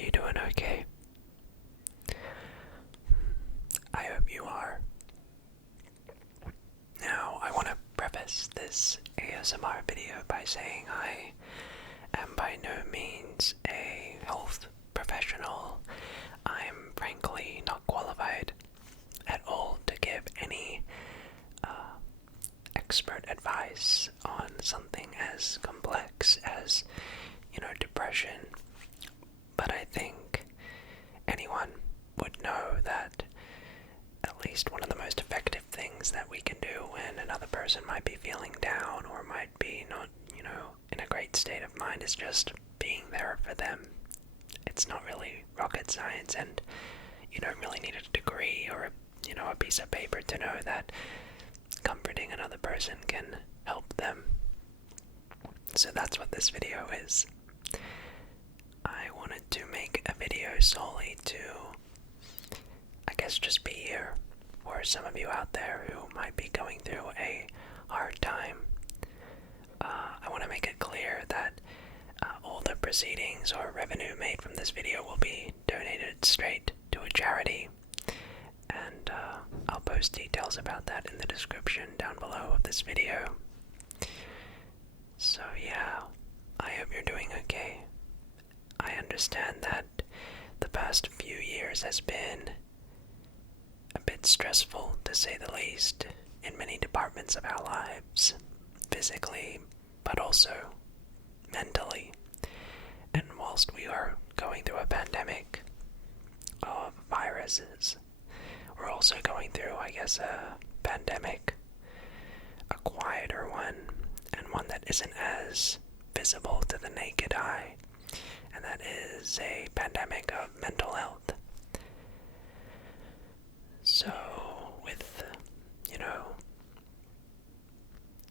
Are you doing okay? I hope you are. Now, I want to preface this ASMR video by saying I am by no means a health professional. I'm frankly not qualified at all to give any expert advice on something as complex as, depression. But I think anyone would know that at least one of the most effective things that we can do when another person might be feeling down or might be not, in a great state of mind is just being there for them. It's not really rocket science, and you don't really need a degree or a piece of paper to know that comforting another person can help them. So that's what this video is. I wanted to make a video solely to, I guess, just be here for some of you out there who might be going through a hard time. I want to make it clear that all the proceedings or revenue made from this video will be donated straight to a charity, and I'll post details about that in the description down below of this video. So yeah, I hope you're doing okay. I understand that the past few years has been a bit stressful, to say the least, in many departments of our lives, physically, but also mentally. And whilst we are going through a pandemic of viruses, we're also going through, I guess, a pandemic, a quieter one, and one that isn't as visible to the naked eye, and that is a pandemic of mental health. So, with,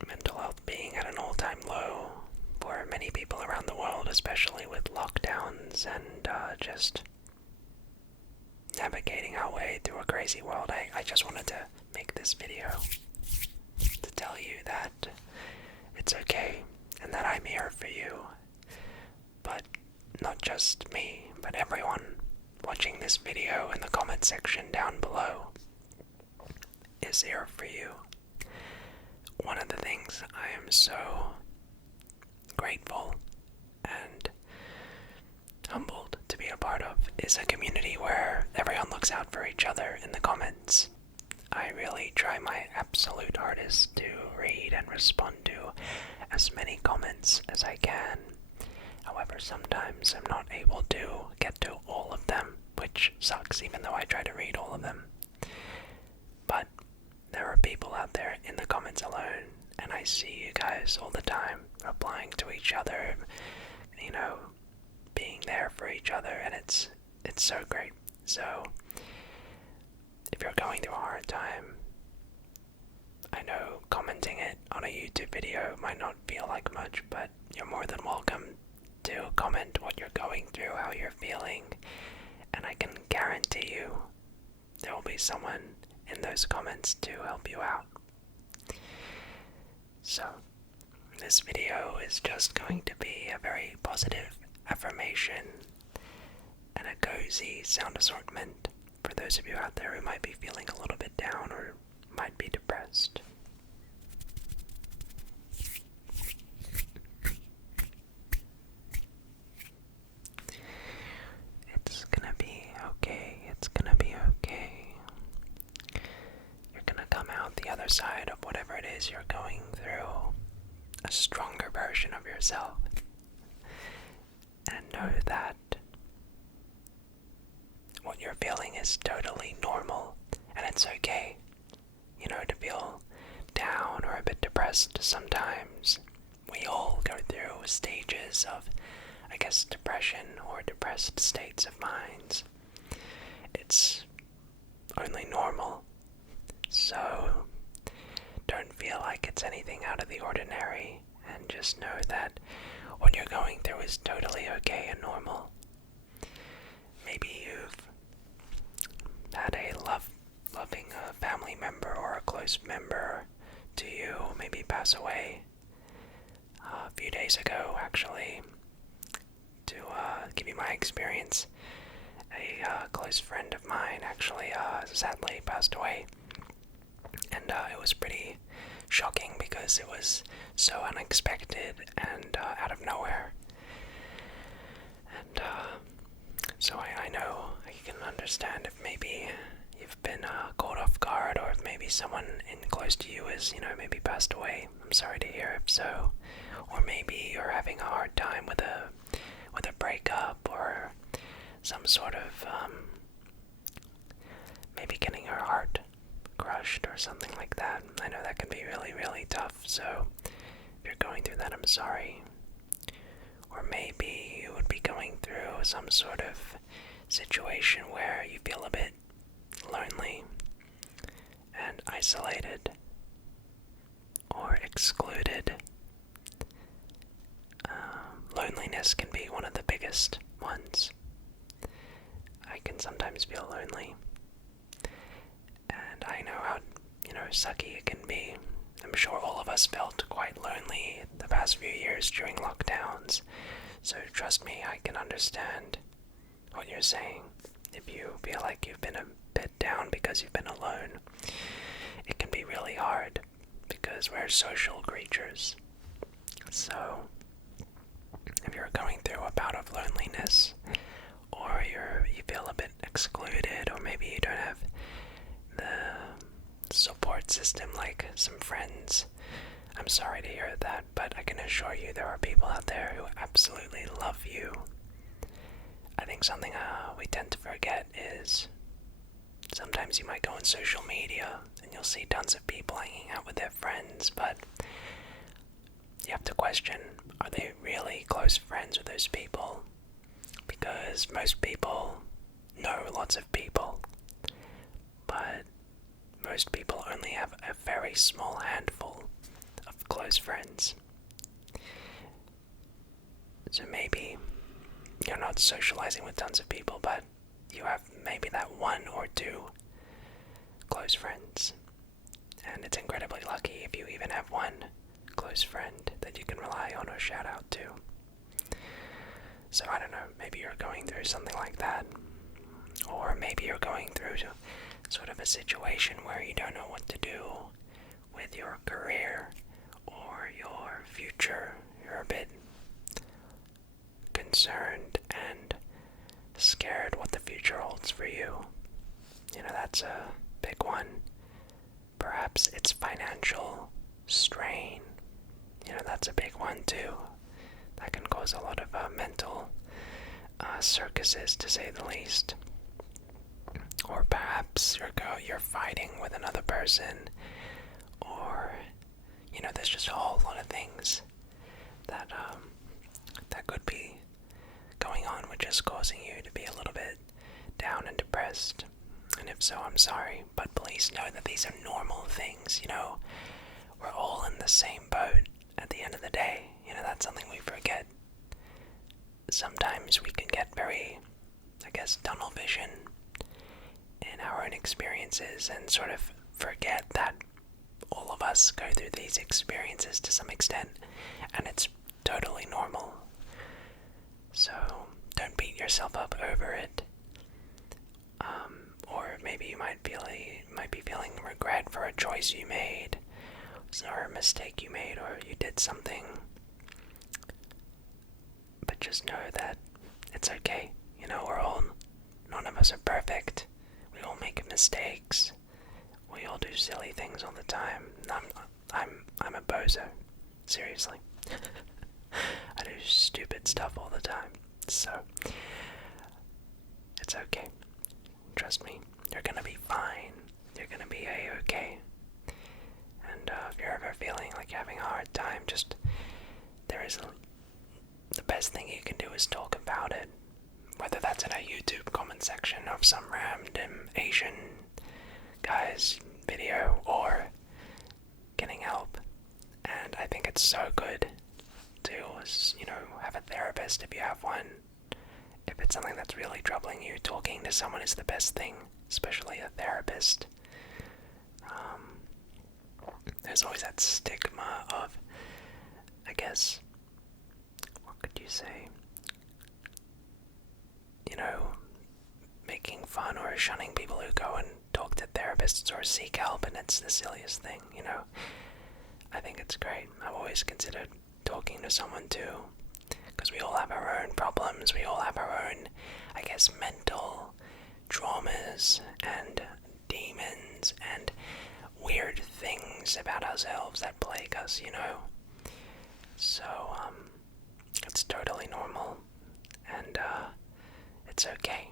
mental health being at an all-time low for many people around the world, especially with lockdowns and just navigating our way through a crazy world, I just wanted to make this video to tell you that it's okay and that I'm here for you. But not just me, but everyone watching this video in the comment section down below is here for you. One of the things I am so grateful and humbled to be a part of is a community where everyone looks out for each other in the comments. I really try my absolute hardest to read and respond to as many comments as I can. However, sometimes I'm not able to get to all of them, which sucks even though I try to read all of them. But there are people out there in the comments alone, and I see you guys all the time replying to each other, being there for each other, and it's so great. So, if you're going through a hard time, I know commenting it on a YouTube video might not feel like much, but you're more than welcome to comment what you're going through, how you're feeling, and I can guarantee you there will be someone in those comments to help you out. So, this video is just going to be a very positive affirmation and a cozy sound assortment for those of you out there who might be feeling a little bit down or might be depressed. It's gonna be okay. It's gonna be okay. You're gonna come out the other side of whatever it is you're going through, a stronger version of yourself. And know that what you're feeling is totally normal, and it's okay, to feel down or a bit depressed sometimes. We all go through stages of, I guess, depression or depressed states of minds. It's only normal, so don't feel like it's anything out of the ordinary, and just know that what you're going through is totally okay and normal. Maybe you've had a loving family member or a close member to you maybe pass away a few days ago, actually. To give you my experience, a close friend of mine actually sadly passed away, and it was pretty shocking because it was so unexpected and out of nowhere. And so I know I can understand if maybe you've been caught off guard, or if maybe someone close to you is, maybe passed away. I'm sorry to hear if so. Or maybe you're having a hard time with a breakup, or some sort of maybe getting your heart crushed or something like that. I know that can be really, really tough, so if you're going through that, I'm sorry. Or maybe you would be going through some sort of situation where you feel a bit lonely and isolated or excluded. Loneliness can be one of the biggest ones. I can sometimes feel lonely, and I know how, sucky it can be. I'm sure all of us felt quite lonely the past few years during lockdowns, so trust me, I can understand what you're saying. If you feel like you've been a bit down because you've been alone, it can be really hard because we're social creatures. So, if you're going through a bout of loneliness, or you feel a bit excluded, or maybe you don't have the support system like some friends, I'm sorry to hear that, but I can assure you there are people out there who absolutely love you. I think something we tend to forget is sometimes you might go on social media and you'll see tons of people hanging out with their friends, but you have to question, are they really close friends with those people? Because most people know lots of people, but most people only have a very small handful of close friends. So maybe you're not socializing with tons of people, but you have maybe that one or two close friends. And it's incredibly lucky if you even have one close friend that you can rely on or shout out to. So I don't know, maybe you're going through something like that. Or maybe you're going through sort of a situation where you don't know what to do with your career or your future. You're a bit concerned and scared what the future holds for you. That's a big one. Perhaps it's financial strain. That's a big one too. That can cause a lot of mental circuses, to say the least. Or perhaps you're fighting with another person, or there's just a whole lot of things that could be going on, which is causing you to be a little bit down and depressed. And if so, I'm sorry, but please know that these are normal things. We're all in the same boat at the end of the day. That's something we forget. Sometimes we can get very, tunnel vision in our own experiences and sort of forget that all of us go through these experiences to some extent, and it's totally normal. So don't beat yourself up over it. Or maybe you might be feeling regret for a choice you made, or a mistake you made, or you did something. But just know that it's okay. None of us are perfect. We all make mistakes. We all do silly things all the time. I'm a bozo. Seriously. I do stupid stuff all the time. So it's okay. Trust me. You're gonna be fine. You're gonna be A-okay. And if you're ever feeling like you're having a hard time, the best thing you can do is talk about it. Whether that's in a YouTube comment section of some random Asian guy's video, or getting help. And I think it's so good to, have a therapist if you have one. If it's something that's really troubling you, talking to someone is the best thing, especially a therapist. There's always that stigma of, what could you say? fun or shunning people who go and talk to therapists or seek help, and it's the silliest thing, you know. I think it's great. I've always considered talking to someone too, because we all have our own problems, we all have our own, I guess, mental traumas and demons and weird things about ourselves that plague us, you know. So, it's totally normal, and, it's okay.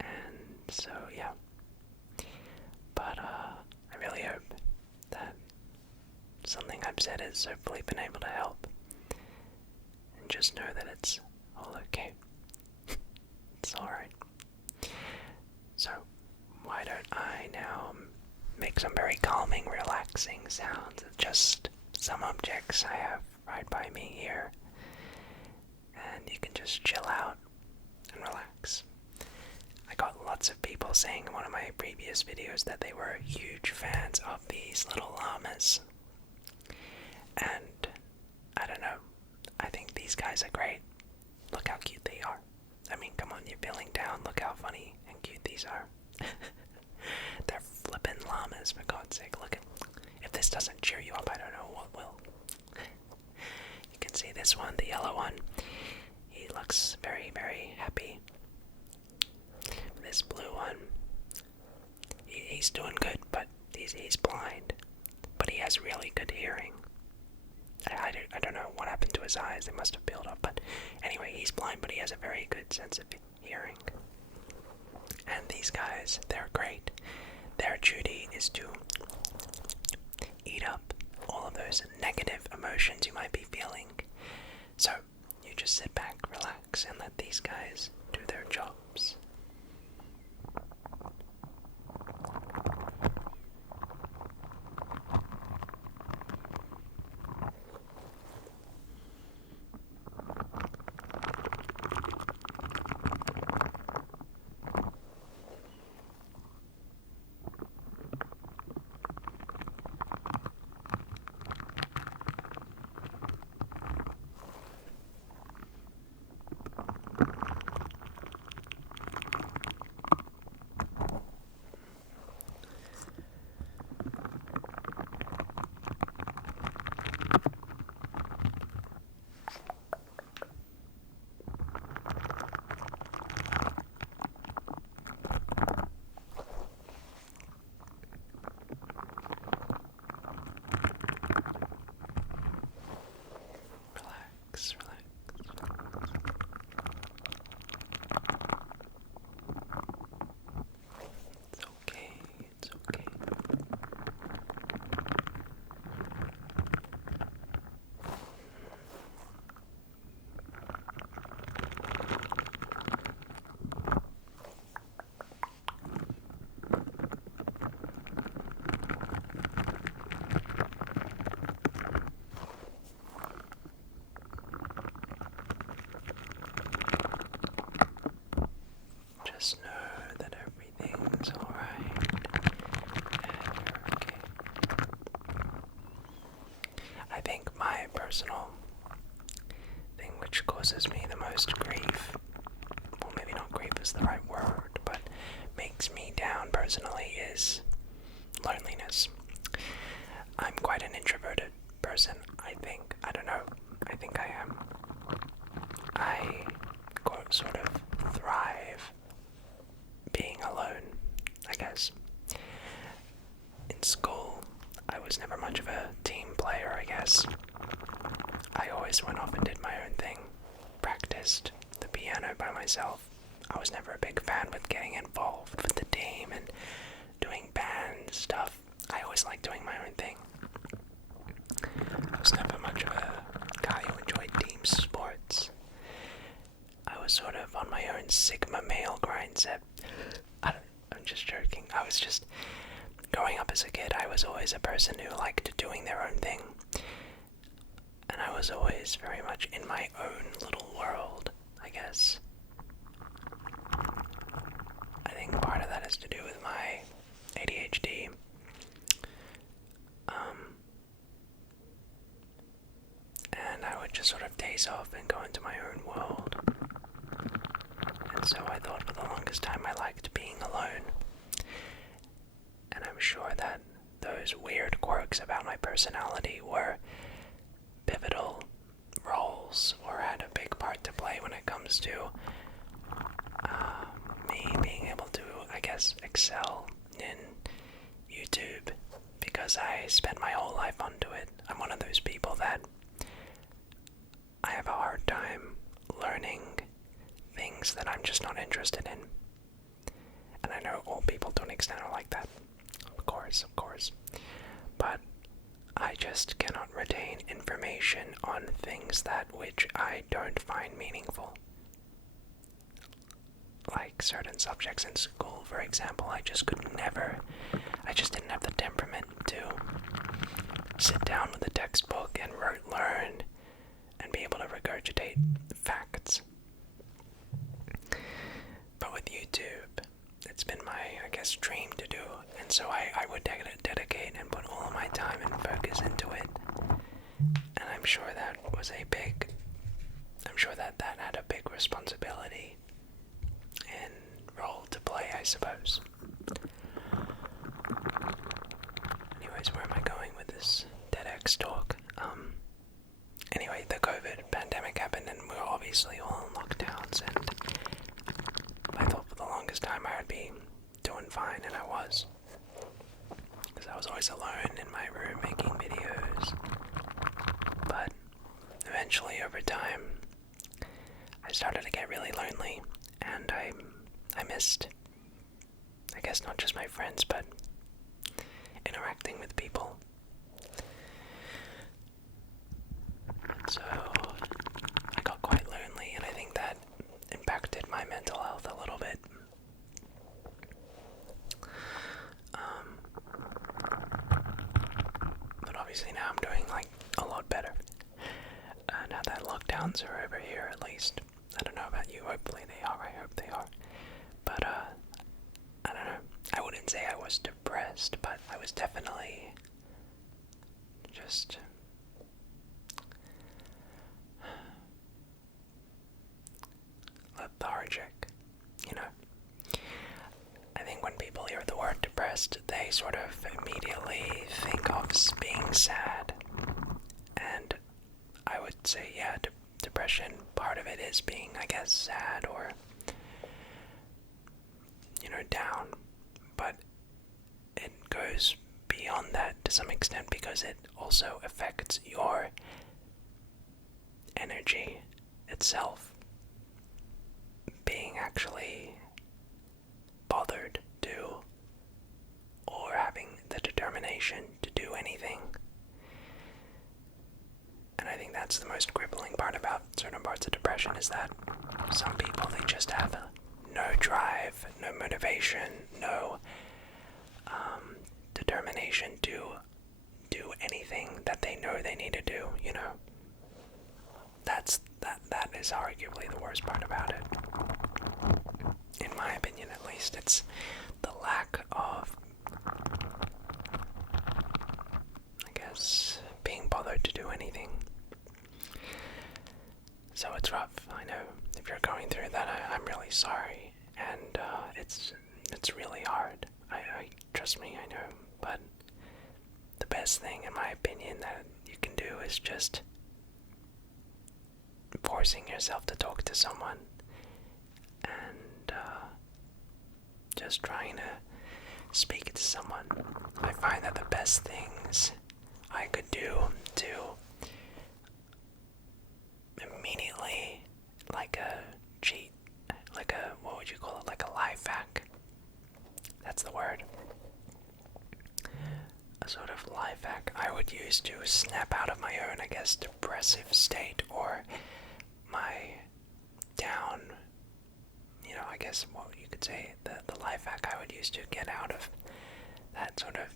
And so, yeah. But, I really hope that something I've said has hopefully been able to help. And just know that it's all okay. It's alright. So, why don't I now make some very calming, relaxing sounds of just some objects I have right by me here. And you can just chill out and relax. I got lots of people saying in one of my previous videos that they were huge fans of these little llamas. And I don't know, I think these guys are great. Look how cute they are. I mean, come on, you're feeling down, look how funny and cute these are. They're flippin' llamas, for God's sake. Look at, if this doesn't cheer you up, I don't know what will. You can see this one, the yellow one. He looks very, very happy. This blue one, he's doing good, but he's blind. But he has really good hearing. I don't know what happened to his eyes, they must have peeled up, but anyway, he's blind, but he has a very good sense of hearing. And these guys, they're great. Their duty is to eat up all of those negative emotions you might be feeling. So, you just sit back, relax, and let these guys do their jobs. Just know that everything's alright and you're okay. I think my personal thing which causes me the most grief, well, maybe not grief is the right word, but makes me down personally is loneliness. I'm quite an introverted person, I think. I don't know. I think I am. I sort of thrive being alone, I guess. In school, I was never much of a team player, I guess. I always went off and did my own thing. Practiced the piano by myself. I was never a big fan with getting involved with the team and doing band stuff. I always liked doing my own thing. I was never much of a guy who enjoyed team sports. I was sort of on my own Sigma male grind set. I'm just joking. I was just, growing up as a kid, I was always a person who liked doing their own thing. And I was always very much in my own little world, I guess. I think part of that has to do with my ADHD. And I would just sort of daze off and go into my own world. And So I thought for the longest time I liked being alone. And I'm sure that those weird quirks about my personality were pivotal roles or had a big part to play when it comes to me being able to, I guess, excel in YouTube because I spent my whole life onto it. I'm one of those people that I have a hard time learning things that I'm just not interested in. And I know all people to an extent are like that. Of course. But I just cannot retain information on things that which I don't find meaningful. Like certain subjects in school, for example, I just didn't have the temperament to sit down with a textbook and learn and be able to regurgitate facts. But with YouTube, it's been my, I guess, dream to do, and so I would dedicate and put all of my time and focus into it. And I'm sure that had a big responsibility and role to play, I suppose. Anyways, where am I going with this TEDx talk? Anyway, the COVID pandemic happened and we were obviously all in lockdowns, and I thought for the longest time I would be doing fine, and I was. Because I was always alone in my room making videos. But eventually, over time, I started to get really lonely, and I missed, I guess, not just my friends, but interacting with people. So I got quite lonely, and I think that impacted my mental health a little bit. But obviously now I'm doing like a lot better. Now that lockdowns are over here, at least. I don't know about you, hopefully they are, I hope they are. But I don't know, I wouldn't say I was depressed, but I was definitely just lethargic, you know. I think when people hear the word depressed, they sort of immediately think of being sad. And I would say, yeah, depression, part of it is being, I guess, sad or, you know, down. But it goes beyond that to some extent because it also affects your energy itself. Being actually bothered to, or having the determination to do anything. And I think that's the most crippling part about certain parts of depression, is that some people, they just have no drive, no motivation, no determination to do anything that they know they need to do, you know. That is arguably the worst part about it. In my opinion, at least. It's the lack of, I guess, being bothered to do anything. So it's rough, I know. If you're going through that, I'm really sorry. And it's really hard. I trust me, I know. But the best thing, in my opinion, that you can do is just forcing yourself to talk to someone and just trying to speak to someone. I find that the best things I could do to immediately, like a cheat, like a, what would you call it, like a life hack. That's the word. A sort of life hack I would use to snap out of my own, I guess, depressive state, or my down, you know, I guess what you could say, the life hack I would use to get out of that sort of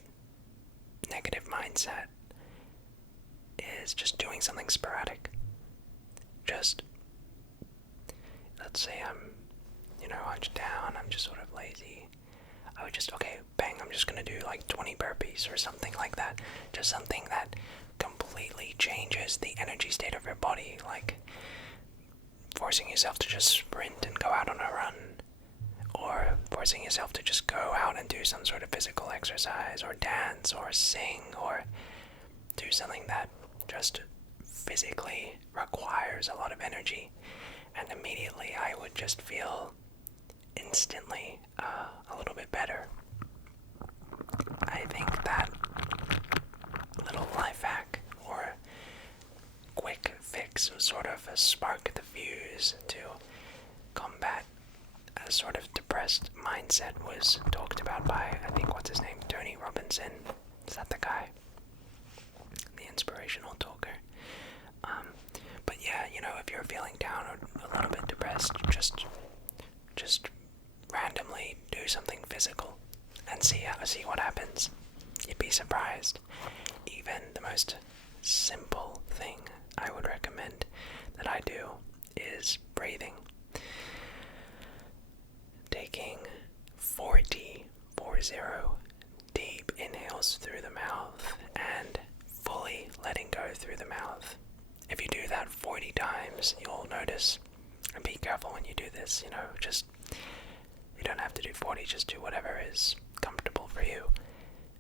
negative mindset is just doing something sporadic. Just, let's say I'm down, I'm just sort of lazy. I would just, okay, bang, I'm just gonna do like 20 burpees or something like that. Just something that completely changes the energy state of your body. Like, for forcing yourself to just sprint and go out on a run, or forcing yourself to just go out and do some sort of physical exercise, or dance, or sing, or do something that just physically requires a lot of energy, and immediately I would just feel instantly a little bit better. I think that little life hack or quick fix was sort of a spark the fuse to combat a sort of depressed mindset was talked about by, I think, what's his name, Tony Robinson. Is that the guy? The inspirational talker. But yeah, if you're feeling down or a little bit depressed, just randomly do something physical and see what happens. You'd be surprised. Even the most simple thing I would recommend that I do is breathing. Taking 40 deep inhales through the mouth and fully letting go through the mouth. If you do that 40 times, you'll notice, and be careful when you do this, just, you don't have to do 40, just do whatever is comfortable for you.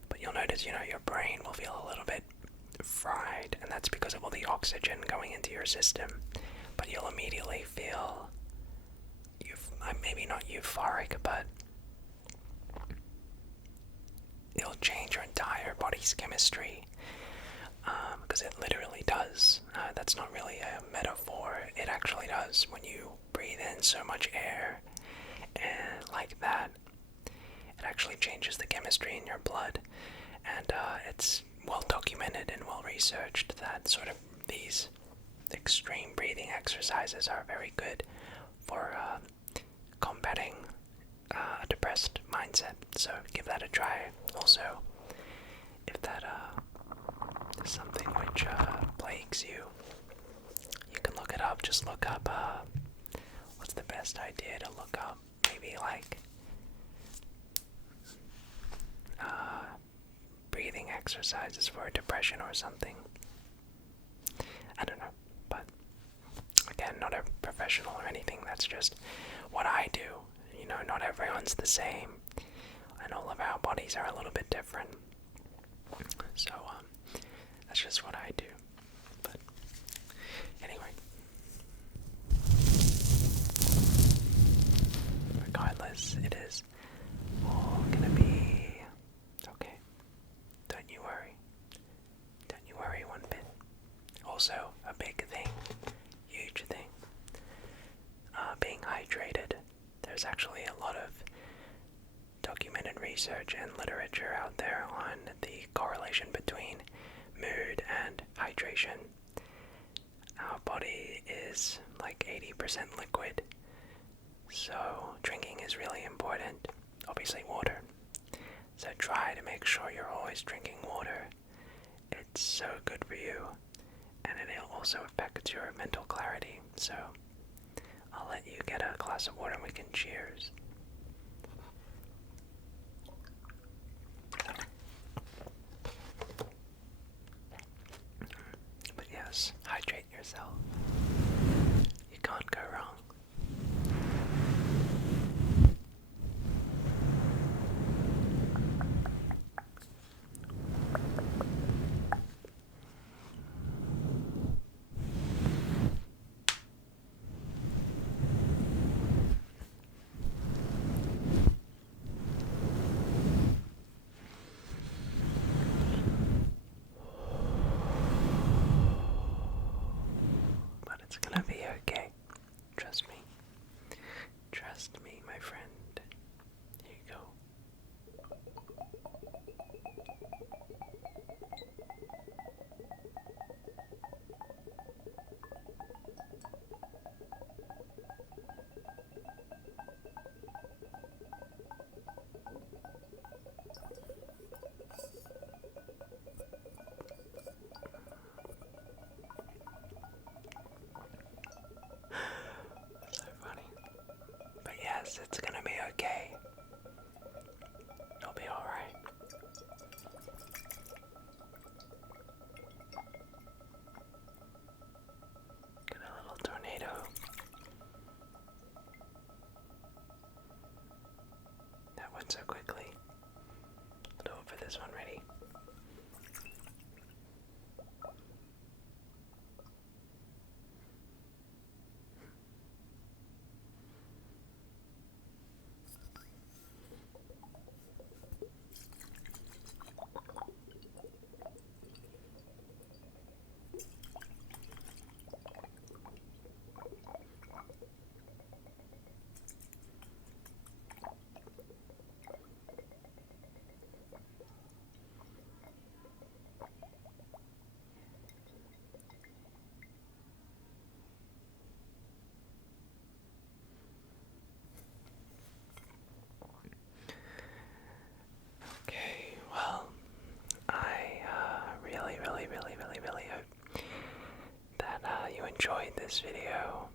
But you'll notice, your brain will feel a little bit fried, and that's because of all the oxygen going into your system. But you'll immediately feel, maybe not euphoric, but it'll change your entire body's chemistry, because it literally does. That's not really a metaphor. It actually does. When you breathe in so much air and like that, it actually changes the chemistry in your blood, and it's well documented and well researched that sort of these extreme breathing exercises are very good for combating a depressed mindset. So give that a try. Also, if that is something which plagues you, you can look it up. Just look up, what's the best idea to look up? Maybe like breathing exercises for depression or something. I don't know, but again, not a professional or anything. That's just what I do. Not everyone's the same, and all of our bodies are a little bit different. So that's just what I do. But anyway, regardless, it is all gonna be okay. Don't you worry. Don't you worry one bit. Also, a big thing, huge thing, being hydrated. There's actually a lot of documented research and literature out there on the correlation between mood and hydration. Our body is like 80% liquid, so drinking is really important. Obviously water. So try to make sure you're always drinking water. It's so good for you, and it also affects your mental clarity. So I'll let you get a glass of water and we can cheers. But yes, hydrate yourself. You can't go wrong. enjoyed this video.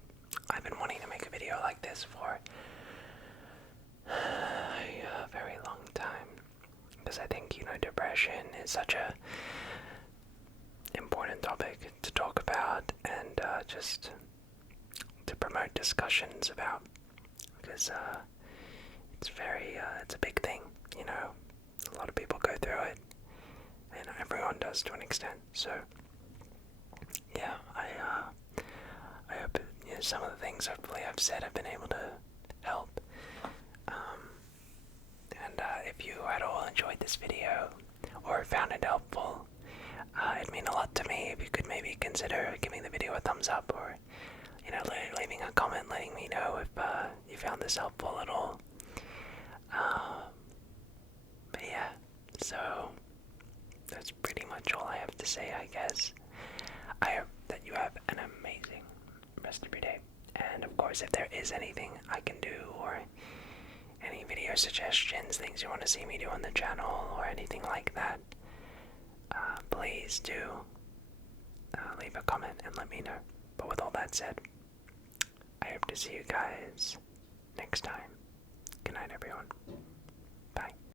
I've been wanting to make a video like this for a very long time, because I think, depression is such a important topic to talk about, and just to promote discussions about, because it's a big thing, a lot of people go through it, and everyone does to an extent. So yeah, I hope some of the things hopefully I've said have been able to help. And if you at all enjoyed this video or found it helpful, it'd mean a lot to me if you could maybe consider giving the video a thumbs up, or leaving a comment letting me know if you found this helpful at all. But yeah, so that's pretty much all I have to say, I guess. I hope that you have an amazing rest of your day. And of course, if there is anything I can do, or any video suggestions, things you want to see me do on the channel, or anything like that, please do leave a comment and let me know. But with all that said, I hope to see you guys next time. Good night, everyone. Bye.